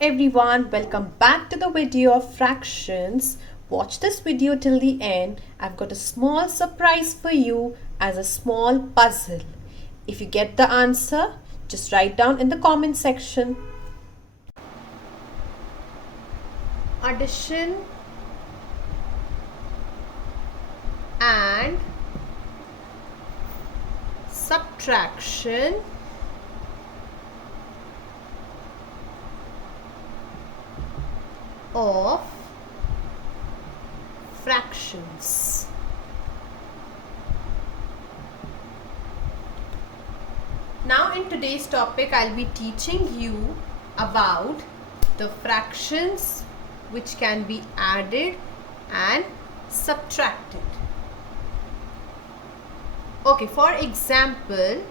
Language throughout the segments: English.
everyone, welcome back to the video of fractions. Watch this video till the end. I've got a small surprise for you as a small puzzle. If you get the answer, just write down in the comment section. Addition and subtraction of fractions. Now in today's topic I'll be teaching you about the fractions which can be added and subtracted. Okay, for example,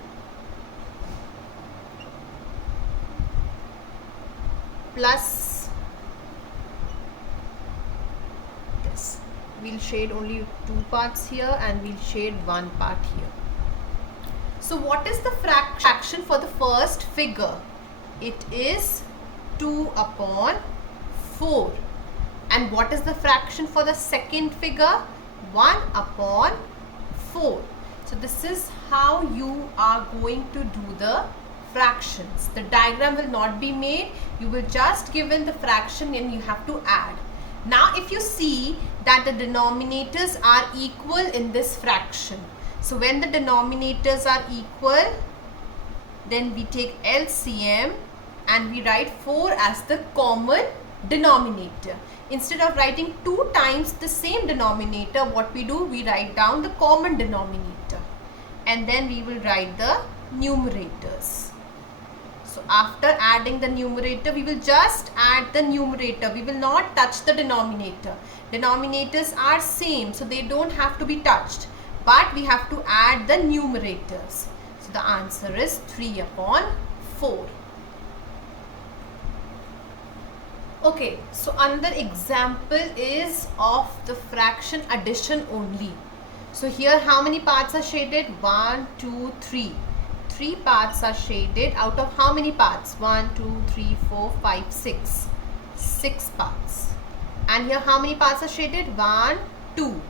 plus this. We'll shade only two parts here and we'll shade one part here. So what is the fraction for the first figure? It is 2 upon 4. And what is the fraction for the second figure? 1 upon 4. So this is how you are going to do the fractions. The diagram will not be made. You will just give in the fraction and you have to add. Now if you see that the denominators are equal in this fraction. So when the denominators are equal, then we take LCM and we write 4 as the common denominator. Instead of writing 2 times the same denominator, what we do, we write down the common denominator and then we will write the numerators. So after adding the numerator, we will just add the numerator. We will not touch the denominator. Denominators are same, so they don't have to be touched. But we have to add the numerators. So the answer is 3 upon 4. Okay, so another example is of the fraction addition only. So here how many parts are shaded? 1, 2, 3. 3 parts are shaded out of how many parts? 1, 2, 3, 4, 5, 6. 6 parts. And here how many parts are shaded? 1, 2.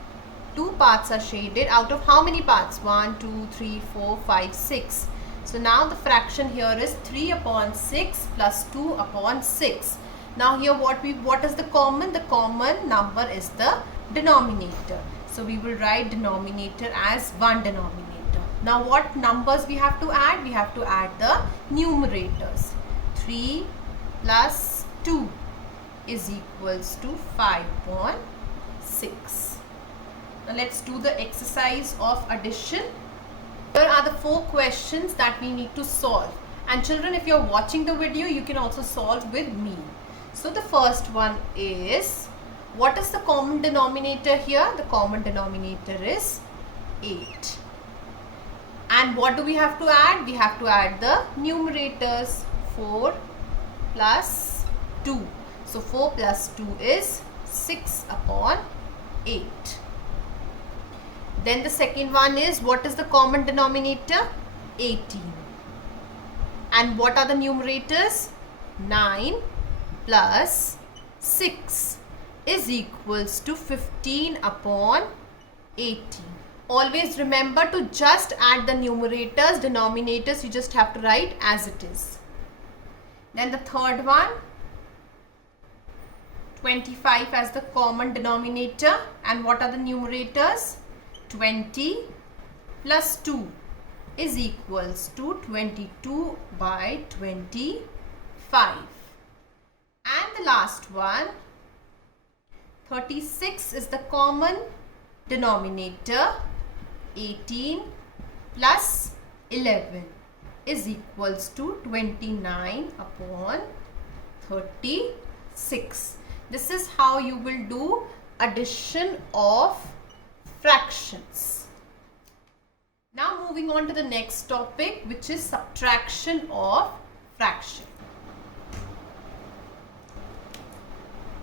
2 parts are shaded out of how many parts? 1, 2, 3, 4, 5, 6. So now the fraction here is 3 upon 6 plus 2 upon 6. Now here what is the common? The common number is the denominator. So we will write denominator as 1 denominator. Now what numbers we have to add? We have to add the numerators. 3 plus 2 is equals to 5 upon 6. Now let's do the exercise of addition. Here are the 4 questions that we need to solve. And children, if you're watching the video, you can also solve with me. So the first one is, what is the common denominator here? The common denominator is 8. And what do we have to add? We have to add the numerators. 4 plus 2. So 4 plus 2 is 6 upon 8. Then the second one is, what is the common denominator? 18. And what are the numerators? 9 plus 6 is equals to 15 upon 18. Always remember to just add the numerators, denominators you just have to write as it is. Then the third one, 25 as the common denominator. And what are the numerators? 20 plus 2 is equals to 22 by 25. And the last one, 36 is the common denominator. 18 plus 11 is equals to 29 upon 36. This is how you will do addition of fractions. Now moving on to the next topic, which is subtraction of fraction.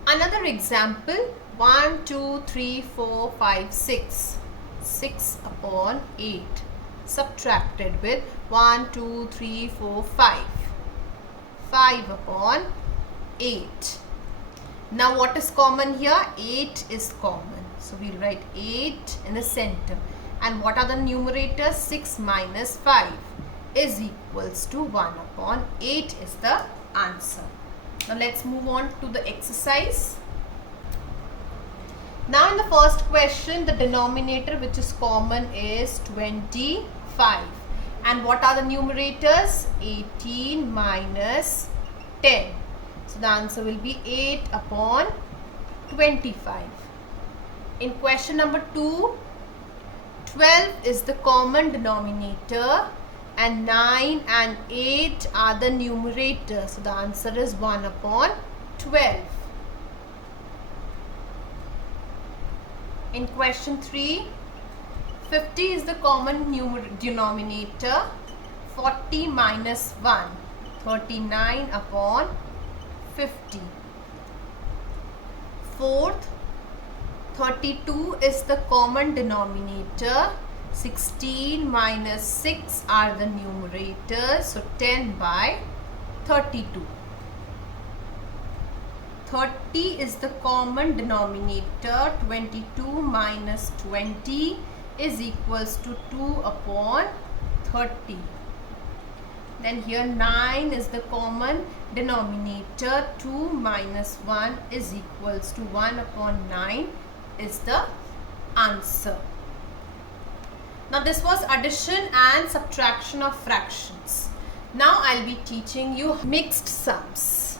Another example, 1, 2, 3, 4, 5, 6. 6 upon 8 subtracted with 1, 2, 3, 4, 5. 5 upon 8. Now what is common here? 8 is common. So we'll write 8 in the center. And what are the numerators? 6 minus 5 is equals to 1 upon 8 is the answer. Now let's move on to the exercise. Now in the first question, the denominator which is common is 25. And what are the numerators? 18 minus 10. So the answer will be 8 upon 25. In question number 2, 12 is the common denominator and 9 and 8 are the numerators. So the answer is 1 upon 12. In question 3, 50 is the common denominator. 40 minus 1, 39 upon 50. Fourth, 32 is the common denominator. 16 minus 6 are the numerators. So 10 by 32. 30 is the common denominator. 22 minus 20 is equals to 2 upon 30. Then here 9 is the common denominator. 2 minus 1 is equals to 1 upon 9 is the answer. Now this was addition and subtraction of fractions. Now I'll be teaching you mixed sums.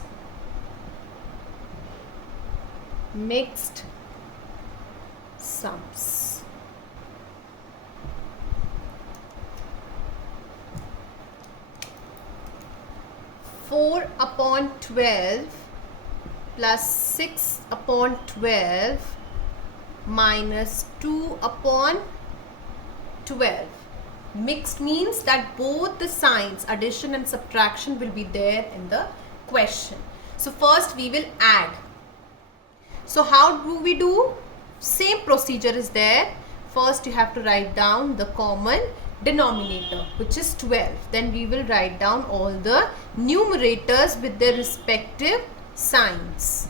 Mixed sums. Four upon 12 plus 6 upon 12 minus 2 upon 12. Mixed means that both the signs addition and subtraction will be there in the question. So first we will add. So how do we do? Same procedure is there. First you have to write down the common denominator, which is 12. Then we will write down all the numerators with their respective signs.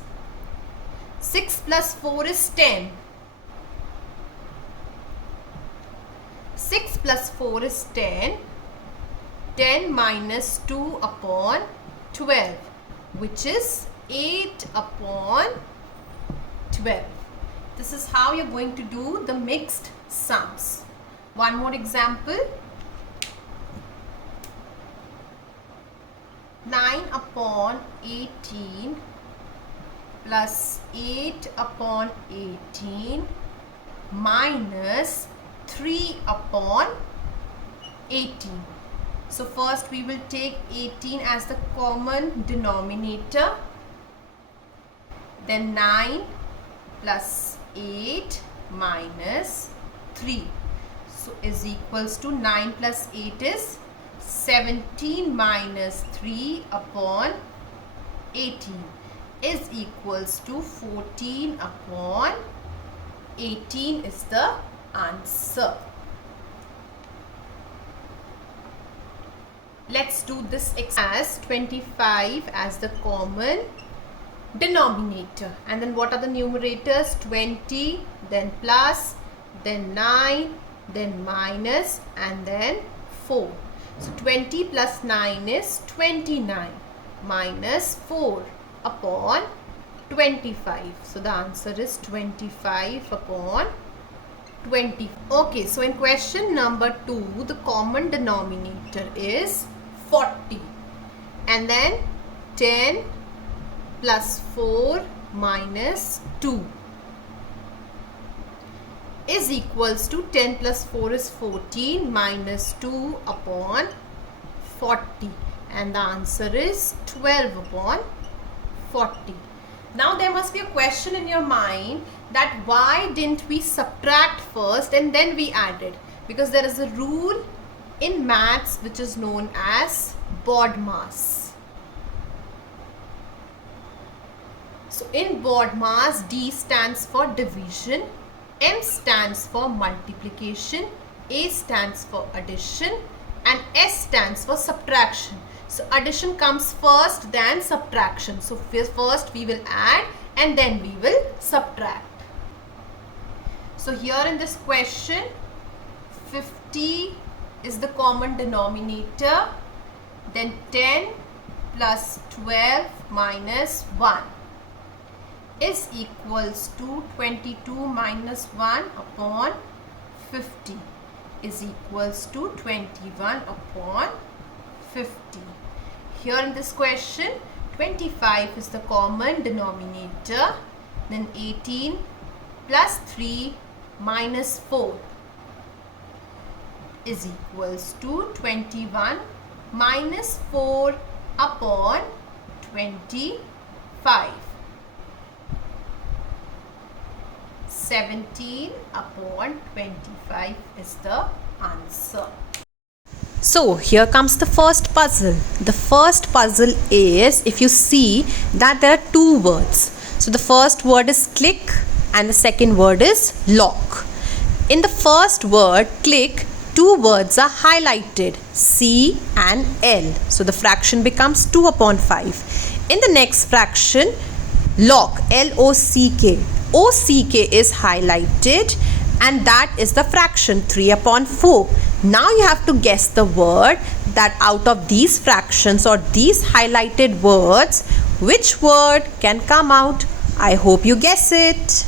6 plus 4 is 10. 6 plus 4 is 10. 10 minus 2 upon 12, which is 8 upon 12. This is how you're going to do the mixed sums. One more example. 9 upon 18 plus 8 upon 18 minus 3 upon 18. So first we will take 18 as the common denominator. Then 9 plus 8 minus 3. So is equals to 9 plus 8 is 17 minus 3 upon 18 is equals to 14 upon 18 is the answer. Let's do this as 25 as the common denominator. And then what are the numerators? 20, then plus, then 9, then minus, and then 4. So 20 plus 9 is 29 minus 4 upon 25. So the answer is 25 upon 20. Okay, so in question number 2, the common denominator is 40. And then 10 plus 4 minus 2 is equals to 10 plus 4 is 14 minus 2 upon 40. And the answer is 12 upon 40. Now there must be a question in your mind that why didn't we subtract first and then we added? Because there is a rule in maths which is known as BODMAS. So in BODMAS, D stands for division, M stands for multiplication, A stands for addition, and S stands for subtraction. So addition comes first, then subtraction. So first we will add and then we will subtract. So here in this question, 50 is the common denominator. Then 10 plus 12 minus 1 is equals to 22 minus 1 upon 50 is equals to 21 upon 50. Here in this question, 25 is the common denominator. Then 18 plus 3 minus 4 is equals to 21 minus 4 upon 25. 17 upon 25 is the answer. So here comes the first puzzle. The first puzzle is, if you see that there are two words. So the first word is click and the second word is lock. In the first word click, two words are highlighted, C and L. So the fraction becomes 2 upon 5. In the next fraction, lock, L-O-C-K. O-C-K is highlighted and that is the fraction 3 upon 4. Now you have to guess the word that out of these fractions or these highlighted words, which word can come out. I hope you guess it.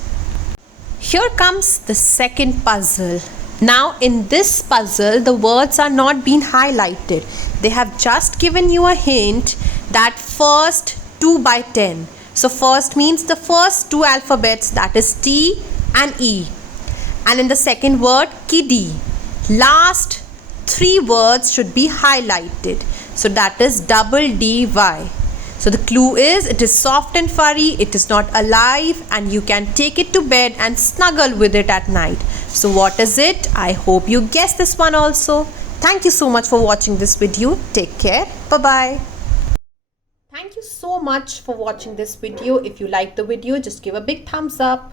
Here comes the second puzzle. Now in this puzzle, the words are not being highlighted. They have just given you a hint that first 2 by 10. So first means the first two alphabets, that is T and E. And in the second word, kiddie, last 3 words should be highlighted. So that is double D-Y. So the clue is it is soft and furry, it is not alive, and you can take it to bed and snuggle with it at night. So what is it? I hope you guess this one also. Thank you so much for watching this video. Take care. Bye-bye. Thank you so much for watching this video. If you like the video, just give a big thumbs up.